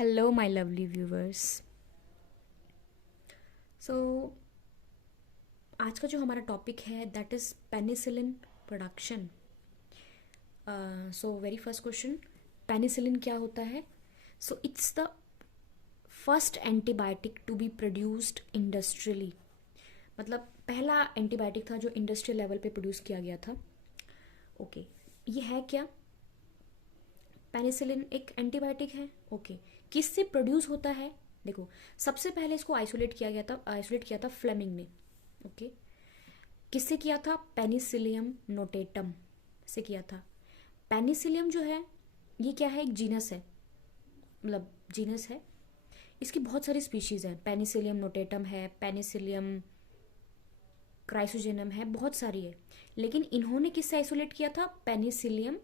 Hello, my lovely viewers. So, आज का जो हमारा टॉपिक है that is penicillin production. So very first question, penicillin क्या होता है? So it's the first antibiotic to be produced industrially. मतलब पहला एंटीबायोटिक था जो इंडस्ट्रियल लेवल पे प्रोड्यूस किया गया था. ओके, ये है क्या? पेनिसिलिन एक एंटीबायोटिक है. ओके, किससे प्रोड्यूस होता है? देखो, सबसे पहले इसको आइसोलेट किया था फ्लेमिंग ने. ओके, किससे किया था? पेनिसिलियम नोटेटम से किया था. पेनिसिलियम जो है ये क्या है? एक जीनस है, मतलब जीनस है. इसकी बहुत सारी स्पीशीज हैं. पेनिसिलियम नोटेटम है, पेनिसिलियम क्राइसोजेनम है, बहुत सारी है. लेकिन इन्होंने किससे आइसोलेट किया था? पेनिसिलियम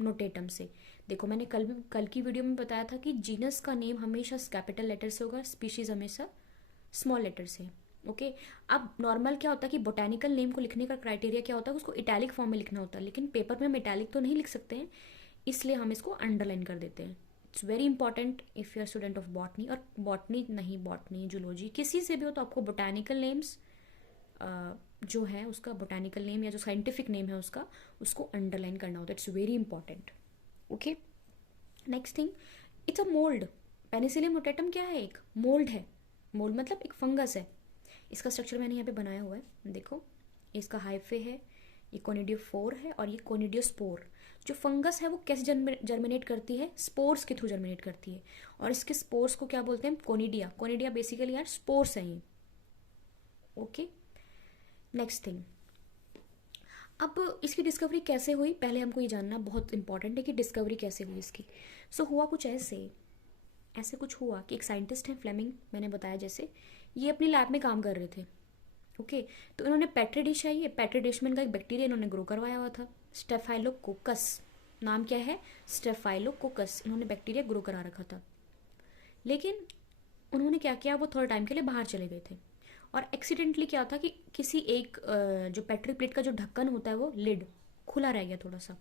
नोटेटम से. देखो, मैंने कल की वीडियो में बताया था कि जीनस का नेम हमेशा कैपिटल लेटर से होगा, स्पीशीज हमेशा स्मॉल लेटर से. ओके, अब नॉर्मल क्या होता है कि बोटेनिकल नेम को लिखने का क्राइटेरिया क्या होता है? उसको इटैलिक फॉर्म में लिखना होता है. लेकिन पेपर में हम इटैलिक तो नहीं लिख सकते हैं, इसलिए हम इसको अंडरलाइन कर देते हैं. It's very important if you are student of botany, और बॉटनी नहीं, बॉटनी जूलॉजी किसी से भी हो, तो आपको बोटेनिकल नेम्स जो है उसका बोटेनिकल नेम या जो साइंटिफिक नेम है उसका, उसको अंडरलाइन करना होता है. It's very important. Okay, next thing, it's a mould. Penicillium notatum क्या है? एक मोल्ड है. मोल्ड मतलब एक फंगस है. इसका स्ट्रक्चर मैंने यहाँ पे बनाया हुआ है, देखो. इसका हाइफे है, ये कोनिडियोफोर है, और ये कोनिडियोस्पोर. जो फंगस है वो कैसे जर्मिनेट करती है? स्पोर्स के थ्रू जर्मिनेट करती है. और इसके स्पोर्स को क्या बोलते हैं? कोनिडिया. कोनिडिया बेसिकली यार स्पोर्स हैं ये. ओके, नेक्स्ट थिंग, अब इसकी डिस्कवरी कैसे हुई? पहले हमको ये जानना बहुत इंपॉर्टेंट है कि डिस्कवरी कैसे हुई इसकी. सो हुआ कुछ ऐसे कुछ हुआ कि एक साइंटिस्ट हैं फ्लेमिंग, मैंने बताया जैसे, ये अपनी लैब में काम कर रहे थे. ओके, तो इन्होंने पेट्री डिश है, ये पेट्री डिश में इनका एक बैक्टीरिया इन्होंने ग्रो करवाया हुआ था, स्टेफाइलोकोकस. नाम क्या है? स्टेफाइलोकोकस. इन्होंने बैक्टीरिया ग्रो करा रखा था. लेकिन उन्होंने क्या किया, वो थोड़े टाइम के लिए बाहर चले गए थे. और एक्सीडेंटली क्या था कि किसी एक जो पेट्री प्लेट का जो ढक्कन होता है वो लिड खुला रह गया थोड़ा सा.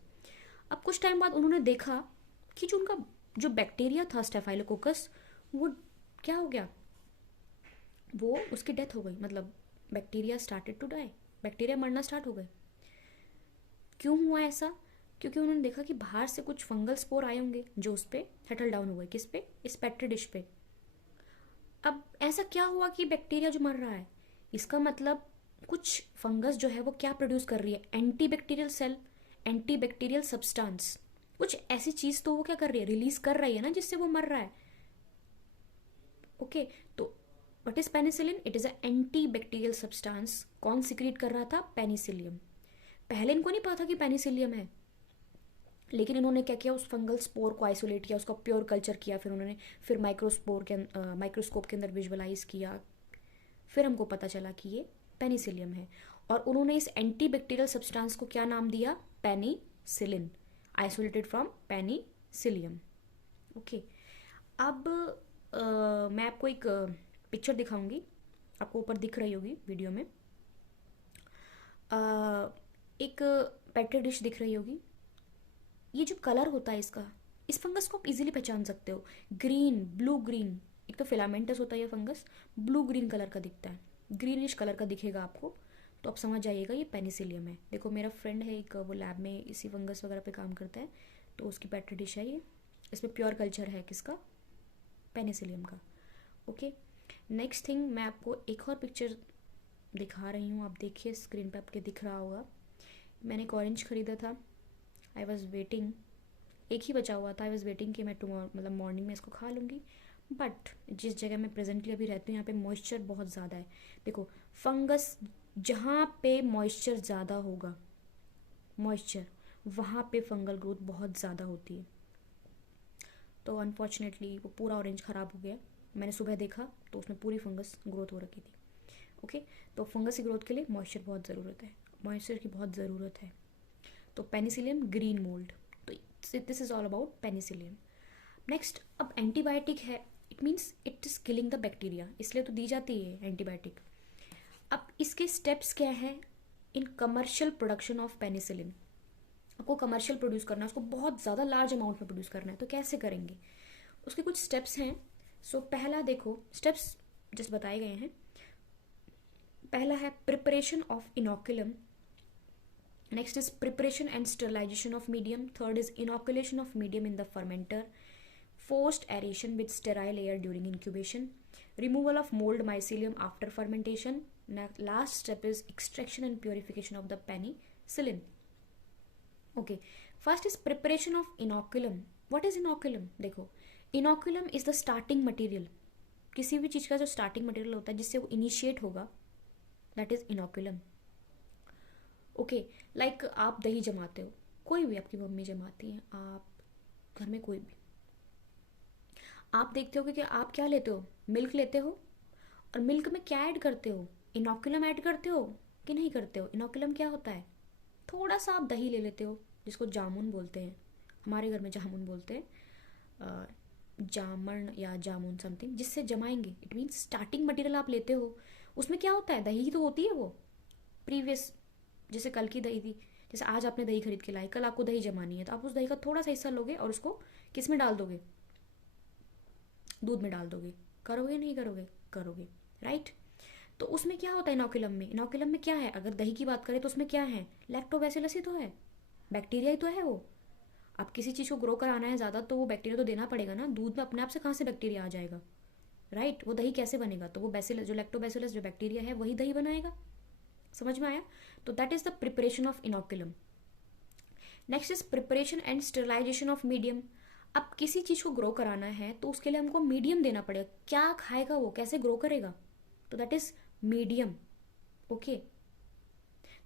अब कुछ टाइम बाद उन्होंने देखा कि जो उनका जो बैक्टीरिया था स्टेफाइलोकोकस, वो क्या हो गया, वो उसकी डेथ हो गई. मतलब bacteria started to die, bacteria मरना स्टार्ट हो गए. क्यों हुआ ऐसा? क्योंकि उन्होंने देखा कि बाहर से कुछ फंगल स्पोर आए होंगे जो उस पर सेटल डाउन हो गए. किस पे? इस पेट्री डिश पे. अब ऐसा क्या हुआ कि बैक्टीरिया जो मर रहा है, इसका मतलब कुछ फंगस जो है वो क्या प्रोड्यूस कर रही है? Anti bacterial cell, anti bacterial substance, कुछ ऐसी चीज तो वो क्या कर रही है? रिलीज कर रही है ना, जिससे वो मर रहा है. ओके, तो what is penicillin? It is a anti bacterial substance. कौन सिक्रीट कर रहा था? पेनिसिलियम. पहले इनको नहीं पता था कि पेनिसिलियम है, लेकिन इन्होंने क्या किया, उस फंगल स्पोर को आइसोलेट किया, उसका प्योर कल्चर किया, फिर उन्होंने माइक्रोस्कोप के अंदर विजुअलाइज किया. फिर हमको पता चला कि ये पेनिसिलियम है. और उन्होंने इस एंटी बैक्टीरियल सब्सटेंस को क्या नाम दिया? Penicillin, isolated from Penicillium. Okay, अब मैं आपको एक पिक्चर दिखाऊंगी, आपको ऊपर दिख रही होगी वीडियो में. एक पेट्री डिश दिख रही होगी. ये जो कलर होता है इसका, इस फंगस को आप इजीली पहचान सकते हो. Green, blue green. एक तो फिलामेंटस होता है ये फंगस, ब्लू ग्रीन कलर का दिखता है, ग्रीनिश कलर का दिखेगा आपको, तो आप समझ जाइएगा ये पेनिसिलियम है. देखो, मेरा फ्रेंड है एक, वो लैब में इसी फंगस वगैरह पे काम करता है, तो उसकी पेट्री डिश है ये. इसमें प्योर कल्चर है किसका? पेनिसिलियम का. ओके, नेक्स्ट थिंग, मैं आपको एक और पिक्चर दिखा रही हूँ. आप देखिए स्क्रीन पे, आपके दिख रहा होगा. मैंने एक ऑरेंज खरीदा था. आई वॉज वेटिंग, एक ही बचा हुआ था. आई वॉज वेटिंग कि मैं टुमारो मतलब मॉर्निंग में इसको खा लूँगी. बट जिस जगह मैं प्रेजेंटली अभी रहती हूँ, यहाँ पे मॉइस्चर बहुत ज़्यादा है. देखो, फंगस जहाँ पे मॉइस्चर ज़्यादा होगा, मॉइस्चर, वहाँ पे फंगल ग्रोथ बहुत ज़्यादा होती है. तो अनफॉर्चुनेटली वो पूरा ऑरेंज ख़राब हो गया. मैंने सुबह देखा तो उसमें पूरी फंगस ग्रोथ हो रखी थी. ओके, तो फंगस की ग्रोथ के लिए मॉइस्चर बहुत ज़रूरत है, मॉइस्चर की बहुत ज़रूरत है. तो पेनिसिलियम ग्रीन मोल्ड, तो this is all about Penicillium. Next, अब एंटीबायोटिक है, it means it is killing the bacteria, इसलिए तो दी जाती है एंटीबायोटिक. अब इसके स्टेप्स क्या है in commercial production of penicillin? आपको कमर्शियल प्रोड्यूस करना है, उसको बहुत ज़्यादा लार्ज अमाउंट में प्रोड्यूस करना है, तो कैसे करेंगे? उसके कुछ स्टेप्स हैं। सो पहला देखो, स्टेप्स जस्ट बताए गए हैं। पहला है preparation of inoculum, next is preparation and sterilisation of medium, third is inoculation of medium in the fermenter, forced aeration with sterile air during incubation, removal of mold mycelium after fermentation. Last step is extraction and purification of the penicillin. Okay, first is preparation of inoculum. What is inoculum? देखो, inoculum is the starting material. किसी भी चीज़ का जो starting material होता है जिससे वो initiate होगा, that is inoculum. Okay, like आप दही जमाते हो, कोई भी आपकी मम्मी जमाती है, आप घर में कोई भी, आप देखते हो कि आप क्या लेते हो, मिल्क लेते हो, और मिल्क में क्या ऐड करते हो, इनोकुलम ऐड करते हो कि नहीं करते हो। इनोकुलम क्या होता है, थोड़ा सा आप दही ले लेते हो जिसको जामुन बोलते हैं, हमारे घर में जामुन बोलते हैं, जामन या जामुन समथिंग, जिससे जमाएंगे। इट मीन्स स्टार्टिंग मटेरियल आप लेते हो, उसमें क्या होता है, दही तो होती है वो प्रीवियस, जैसे कल की दही थी, जैसे आज आपने दही खरीद के लाई, कल आपको दही जमानी है तो आप उस दही का थोड़ा सा हिस्सा लोगे और उसको किस में डाल दोगे, दूध में डाल दोगे। करोगे नहीं करोगे, करोगे, राइट। तो उसमें क्या होता है इनोकुलम में, इनोकुलम में क्या है, अगर दही की बात करें तो उसमें क्या है, लैक्टोबैसिलस ही तो है, बैक्टीरिया ही तो है वो। अब किसी चीज़ को ग्रो कराना है ज़्यादा तो वो बैक्टीरिया तो देना पड़ेगा ना, दूध में अपने आप से कहाँ से बैक्टीरिया आ जाएगा, राइट। वो दही कैसे बनेगा, तो वो बैसिलस, जो लैक्टोबैसिलस जो बैक्टीरिया है वही दही बनाएगा। समझ में आया। तो that is the preparation of inoculum. Next is preparation and sterilisation of medium. अब किसी चीज़ को ग्रो कराना है तो उसके लिए हमको मीडियम देना पड़ेगा, क्या खाएगा वो, कैसे ग्रो करेगा, तो दैट इज मीडियम। ओके,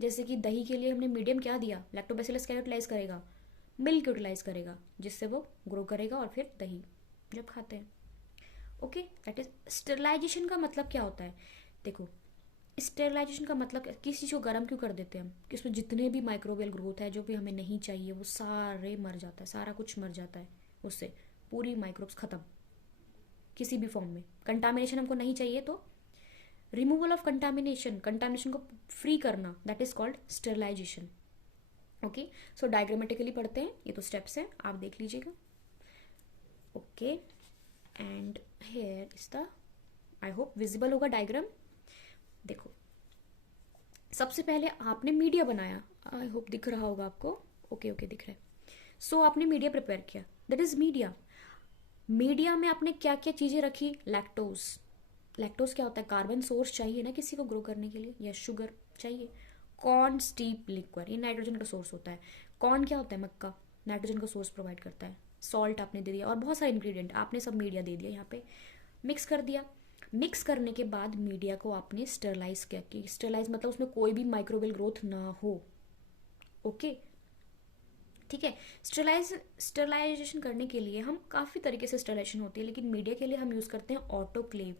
जैसे कि दही के लिए हमने मीडियम क्या दिया, लैक्टोबैसिलस क्या यूटिलाइज करेगा, मिल्क यूटिलाइज करेगा, जिससे वो ग्रो करेगा और फिर दही जब खाते हैं। ओके, दैट इज स्टेरिलाइजेशन का मतलब क्या होता है। देखो, स्टेरिलाइजेशन का मतलब किसी चीज़ को गर्म क्यों कर देते हैं हम, कि उसमें जितने भी माइक्रोबियल ग्रोथ है जो भी हमें नहीं चाहिए वो सारे मर जाता है, सारा कुछ मर जाता है, उससे पूरी माइक्रोब्स खत्म किसी भी फॉर्म में। कंटामिनेशन हमको नहीं चाहिए तो रिमूवल ऑफ कंटामिनेशन, कंटामिनेशन को फ्री करना, that is called sterilisation. Okay, so diagrammatically पढ़ते हैं, ये तो स्टेप्स हैं, आप देख लीजिएगा। Okay, and here is the, I hope visible होगा डायग्राम। देखो, सबसे पहले आपने मीडिया बनाया, आई होप दिख रहा होगा आपको, ओके ओके दिख रहा है। सो आपने मीडिया प्रिपेयर किया, दैट इज मीडिया। मीडिया में आपने क्या क्या चीज़ें रखी, लैक्टोज। लैक्टोज क्या होता है, कार्बन सोर्स चाहिए ना किसी को ग्रो करने के लिए, या शुगर चाहिए। कॉर्न स्टीप लिक्वर, ये नाइट्रोजन का सोर्स होता है। कॉर्न क्या होता है, मक्का, नाइट्रोजन का सोर्स प्रोवाइड करता है। सॉल्ट आपने दे दिया और बहुत सारे इंग्रेडिएंट आपने सब मीडिया दे दिया, यहाँ पे मिक्स कर दिया। मिक्स करने के बाद मीडिया को आपने स्टेरलाइज किया, कि स्टेरलाइज मतलब उसमें कोई भी माइक्रोबियल ग्रोथ ना हो। ओके, ठीक है। स्टेरलाइजेशन करने के लिए हम काफ़ी तरीके से स्टेरलाइजेशन होती है, लेकिन मीडिया के लिए हम यूज़ करते हैं ऑटोक्लेव।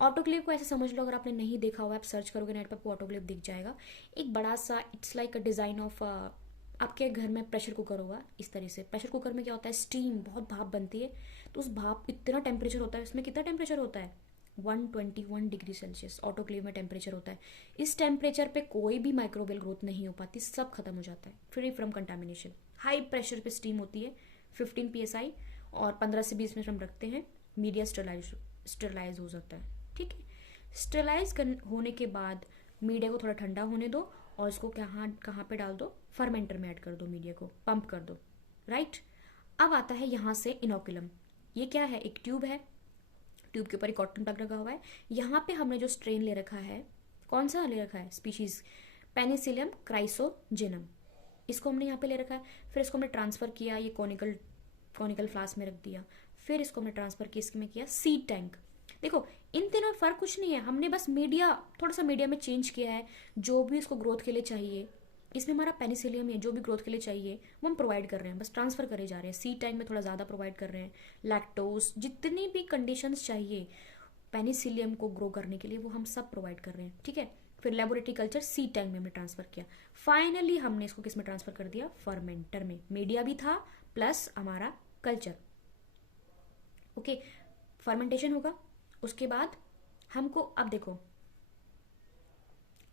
ऑटोक्लेव को ऐसे समझ लो, अगर आपने नहीं देखा हुआ, आप सर्च करोगे नेट पर, आपको ऑटोक्लेव दिख जाएगा। एक बड़ा सा, it's like a design of, आपके घर में प्रेशर कुकर होगा इस तरह से। प्रेशर कुकर में क्या होता है, स्टीम, बहुत भाप बनती है, तो उस भाप, इतना टेम्परेचर होता है उसमें, कितना टेम्परेचर होता है 121 डिग्री सेल्सियस ऑटोक्लेव में टेम्परेचर होता है। इस टेम्परेचर पे कोई भी माइक्रोबियल ग्रोथ नहीं हो पाती, सब खत्म हो जाता है, free from contamination. High pressure पे स्टीम होती है 15 psi, और 15 से 20 मिनट हम रखते हैं, मीडिया स्टेरलाइज हो जाता है। ठीक है, स्टेरलाइज होने के बाद मीडिया को थोड़ा ठंडा होने दो, और इसको कहाँ पे डाल दो, फर्मेंटर में ऐड कर दो, मीडिया को पंप कर दो, राइट। अब आता है यहाँ से इनोकुलम। ये क्या है, एक ट्यूब है, ट्यूब के ऊपर एक कॉटन प्लग लगा हुआ है। यहाँ पे हमने जो स्ट्रेन ले रखा है, कौन सा ले रखा है, स्पीशीज पेनिसिलियम क्राइसोजेनम, इसको हमने यहाँ पे ले रखा है। फिर इसको हमने ट्रांसफर किया, ये कॉनिकल फ्लास्क में रख दिया। फिर इसको हमने ट्रांसफर किया, इसमें किया सीड टैंक। देखो, इन तीनों में फर्क कुछ नहीं है, हमने बस मीडिया, थोड़ा सा मीडिया में चेंज किया है। जो भी इसको ग्रोथ के लिए चाहिए, इसमें हमारा पेनिसिलियम है, जो भी ग्रोथ के लिए चाहिए वो हम प्रोवाइड कर रहे हैं, बस ट्रांसफर करे जा रहे हैं। सीड टैंक में थोड़ा ज़्यादा प्रोवाइड कर रहे हैं, लैक्टोज, जितनी भी कंडीशंस चाहिए पेनिसिलियम को ग्रो करने के लिए वो हम सब प्रोवाइड कर रहे हैं। ठीक है, फिर लेबोरेटरी कल्चर सीड टैंक में हमने ट्रांसफर किया। फाइनली हमने इसको किस में ट्रांसफर कर दिया, फर्मेंटर में। मीडिया भी था प्लस हमारा कल्चर। ओके, फर्मेंटेशन होगा, उसके बाद हमको, अब देखो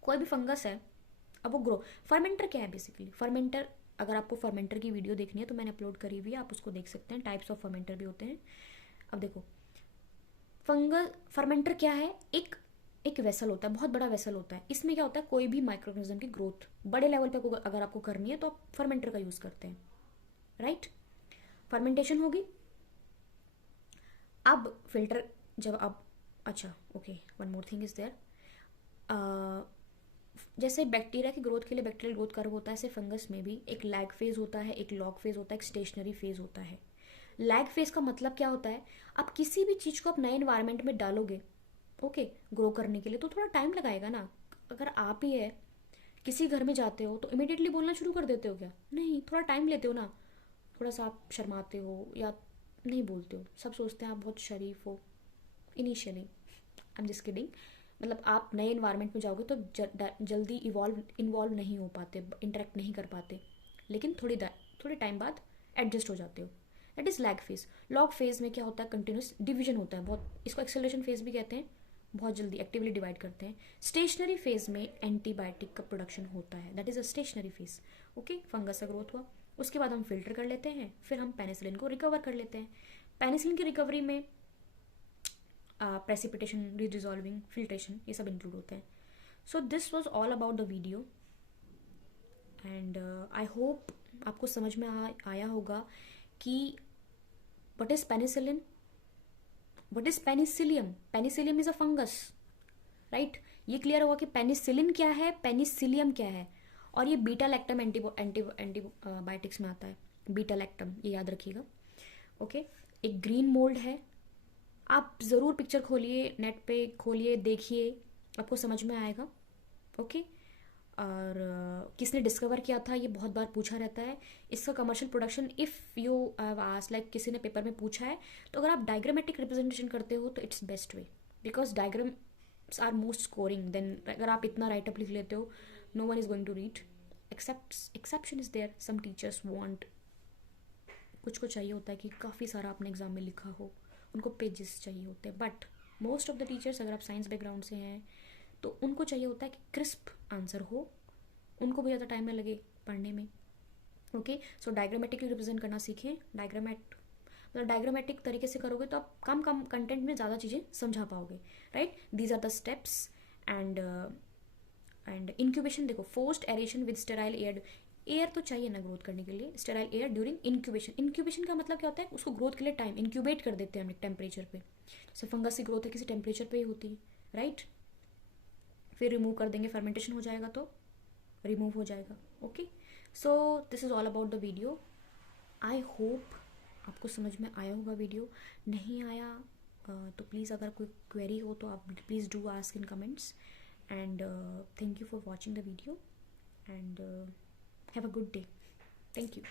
कोई भी फंगस है, अब वो ग्रो, फर्मेंटर क्या है बेसिकली, फर्मेंटर, अगर आपको फर्मेंटर की वीडियो देखनी है तो मैंने अपलोड करी हुई है, आप उसको देख सकते हैं। टाइप्स ऑफ फर्मेंटर भी होते हैं। अब देखो, फंगल फर्मेंटर क्या है, एक एक वेसल होता है, बहुत बड़ा वेसल होता है। इसमें क्या होता है, कोई भी माइक्रोऑर्गेनिज्म की ग्रोथ बड़े लेवल पे अगर आपको करनी है तो आप फर्मेंटर का यूज़ करते हैं, राइट। फर्मेंटेशन होगी। अब फिल्टर जब आप, अच्छा okay, one more thing is there, जैसे बैक्टीरिया की ग्रोथ के लिए बैक्टीरियल ग्रोथ कर्व होता है, ऐसे फंगस में भी एक लैग फेज होता है, एक लॉग फेज होता है, एक स्टेशनरी फेज होता है। लैग फेज का मतलब क्या होता है, आप किसी भी चीज़ को आप नए इन्वायरमेंट में डालोगे, ओके, ग्रो करने के लिए तो थोड़ा टाइम लगाएगा ना। अगर आप ही है किसी घर में जाते हो तो इमिडिएटली बोलना शुरू कर देते हो क्या? नहीं, थोड़ा टाइम लेते हो ना। थोड़ा सा आप शर्माते हो या नहीं बोलते हो, सब सोचते हैं आप बहुत शरीफ हो initially. I am just kidding. मतलब आप नए इन्वायरमेंट में जाओगे तो जल्दी इन्वॉल्व नहीं हो पाते, इंटरेक्ट नहीं कर पाते, लेकिन थोड़े टाइम बाद एडजस्ट हो जाते हो। That is lag phase. Log phase में क्या होता है, कंटिन्यूस डिवीजन होता है बहुत, इसको एक्सेलरेशन फेज भी कहते हैं, बहुत जल्दी एक्टिवली डिवाइड करते हैं। स्टेशनरी फेज में एंटीबायोटिक का प्रोडक्शन होता है, that is a stationary phase. Okay, fungus का ग्रोथ हुआ, उसके बाद हम फिल्टर कर लेते हैं, फिर हम पेनिसिलिन को रिकवर कर लेते हैं। पेनिसिलिन की रिकवरी में प्रेसिपिटेशन, रिडिजॉल्विंग, फिल्ट्रेशन, ये सब इंक्लूड होते हैं। So this was all about the video and I hope आपको समझ में आया होगा कि what is penicillin, what is Penicillium. Penicillium is a fungus, right. ये क्लियर होगा कि पेनिसिलिन क्या है, पेनिसिलियम क्या है। और ये बीटा लैक्टम एंटीबायोटिक्स में आता है, बीटा लैक्टम, ये याद रखिएगा। ओके, एक ग्रीन मोल्ड है, आप ज़रूर पिक्चर खोलिए, नेट पे खोलिए, देखिए, आपको समझ में आएगा। ओके, और किसने डिस्कवर किया था ये बहुत बार पूछा रहता है। इसका commercial production, if you have asked, like किसी ने पेपर में पूछा है, तो अगर आप डायग्रामेटिक रिप्रेजेंटेशन करते हो तो it's best way, because diagrams are most scoring then. अगर आप इतना राइटअप लिख लेते हो, no one is going to read, exception is there, some teachers want, कुछ को चाहिए होता है कि काफ़ी सारा आपने एग्जाम में लिखा हो, उनको पेजेस चाहिए होते हैं। But most of the teachers, अगर आप साइंस बैकग्राउंड से हैं तो उनको चाहिए होता है कि क्रिस्प आंसर हो, उनको भी ज़्यादा टाइम ना लगे पढ़ने में। ओके, सो डायग्रामेटिकली रिप्रेजेंट करना सीखें। मतलब डायग्रामेटिक तरीके से करोगे तो आप कम कंटेंट में ज़्यादा चीज़ें समझा पाओगे, right. These are the steps. And incubation देखो, forced aeration with sterile air, air तो चाहिए ना ग्रोथ करने के लिए, sterile air during incubation. Incubation का मतलब क्या होता है, उसको ग्रोथ के लिए टाइम इंक्यूबेट कर देते हैं हम एक टेम्परेचर पे। जैसे फंगस की ग्रोथ है किसी टेम्परेचर पे ही होती है, राइट। फिर रिमूव कर देंगे, फर्मेंटेशन हो जाएगा तो रिमूव हो जाएगा। Okay, so this is all about the video. I hope आपको समझ में आया होगा वीडियो। नहीं आया तो प्लीज़, अगर कोई क्वेरी हो तो आप please do ask in comments. And thank you for watching the video, and have a good day. Thank you.